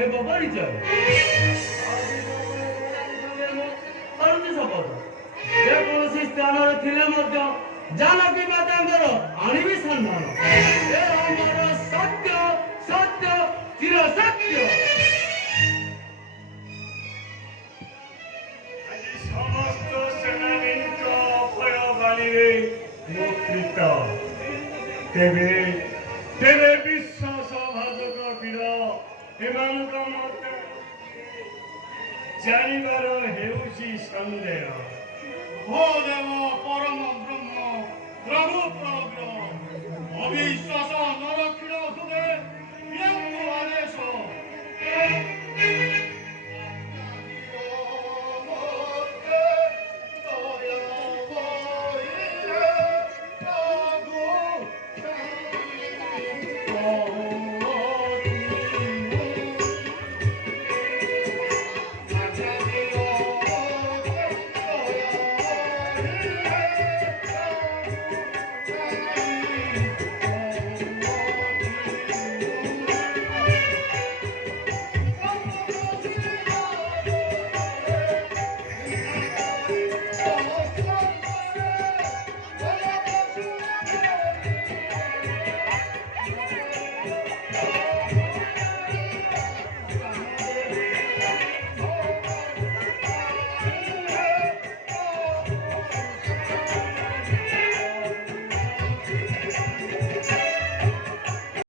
ହେବ ପରିଚୟ କରୁଛି ଶପଥ ଯେକୌଣସି ସ୍ଥାନରେ ଥିଲେ ମଧ୍ୟ ଜାନକୀ ମାତାଙ୍କର ଆଣିବି ସନ୍ଧାନ ଏ ଆମର ସତ୍ୟ ସତ୍ୟ ଚିର ସତ୍ୟ। ଆଜି ସମସ୍ତ ସେନାନୀଙ୍କ ଅଭୟ ବାଣୀରେ ମୁକ୍ତ ତେବେ ତେବେ ବିଶ୍ୱାସ ଭାଜକ ବୀର ଏମାନଙ୍କ ମଧ୍ୟରେ ଜାଣିବାର ହେଉଛି ସନ୍ଦେହ। हो देव परम ब्रह्म प्रभु प्रग्र अविश्वास नरक्षिण हृदय